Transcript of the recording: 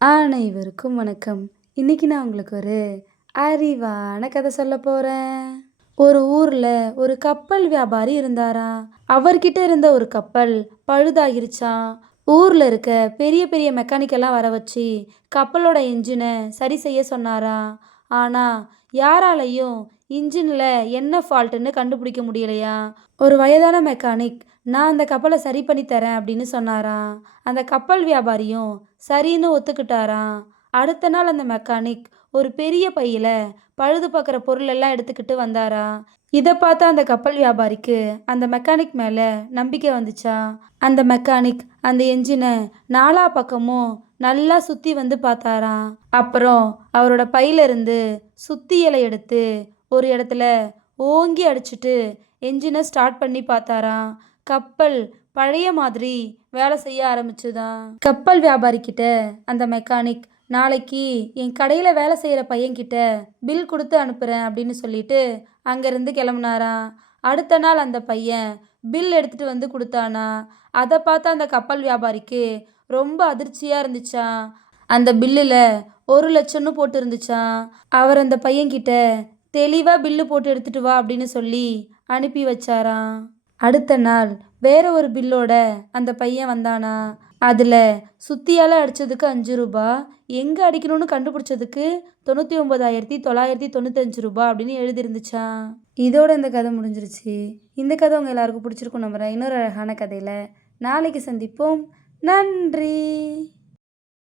அனைவருக்கும் வணக்கம். இன்னைக்கு நான் உங்களுக்கு ஒரு அறிவான கதை சொல்ல போறேன். ஒரு ஊர்ல ஒரு கப்பல் வியாபாரி இருந்தாராம். அவர்கிட்ட இருந்த ஒரு கப்பல் பழுதாகிருச்சாம். ஊர்ல இருக்க பெரிய பெரிய மெக்கானிக்கெல்லாம் வர வச்சு கப்பலோட என்ஜினை சரி செய்ய சொன்னாராம். ஆனா யாராலையும் இன்ஜின்ல என்ன ஃபால்ட்டுன்னு கண்டுபிடிக்க முடியலையா. ஒரு வயதான மெக்கானிக் நான் அந்த கப்பலை சரி பண்ணி தரேன் அப்படின்னு சொன்னாராம். அந்த கப்பல் வியாபாரியும் சரின்னு ஒத்துக்கிட்டாராம். அடுத்த நாள் அந்த மெக்கானிக் ஒரு பெரிய பையில பழுது பார்க்குற பொருள் எல்லாம் எடுத்துக்கிட்டு வந்தாராம். இதை பார்த்து அந்த கப்பல் வியாபாரிக்கு அந்த மெக்கானிக் மேலே நம்பிக்கை வந்துச்சாம். அந்த மெக்கானிக் அந்த என்ஜினை நாலா பக்கமும் நல்லா சுற்றி வந்து பார்த்தாராம். அப்புறம் அவரோட பையில இருந்து சுத்தி இலை எடுத்து ஒரு இடத்துல ஓங்கி அடிச்சிட்டு என்ஜினை ஸ்டார்ட் பண்ணி பார்த்தாராம். கப்பல் பழைய மாதிரி வேலை செய்ய ஆரம்பிச்சுதான். கப்பல் வியாபாரி கிட்ட அந்த மெக்கானிக் நாளைக்கு என் கடையில் வேலை செய்கிற பையன்கிட்ட பில் கொடுத்து அனுப்புகிறேன் அப்படின்னு சொல்லிட்டு அங்கேருந்து கிளம்புனாராம். அடுத்த நாள் அந்த பையன் பில் எடுத்துட்டு வந்து கொடுத்தானா. அதை பார்த்து அந்த கப்பல் வியாபாரிக்கு ரொம்ப அதிர்ச்சியாக இருந்துச்சான். அந்த பில்லில் 1,00,000ன்னு போட்டு இருந்துச்சான். அவர் அந்த பையன்கிட்ட தெளிவாக பில்லு போட்டு எடுத்துட்டு வா அப்படின்னு சொல்லி அனுப்பி வச்சாராம். அடுத்த நாள் வேற ஒரு பில்லோட அந்த பையன் வந்தானா. அதில் சுத்தியால் அடித்ததுக்கு 5 ரூபா, எங்கே அடிக்கணும்னு கண்டுபிடிச்சதுக்கு 99,995 ரூபா அப்படின்னு எழுதியிருந்துச்சான். இதோட இந்த கதை முடிஞ்சிருச்சு. இந்த கதை உங்கள் எல்லாருக்கும் பிடிச்சிருக்கும் நம்புகிறேன். இன்னொரு அழகான கதையில் நாளைக்கு சந்திப்போம். நன்றி.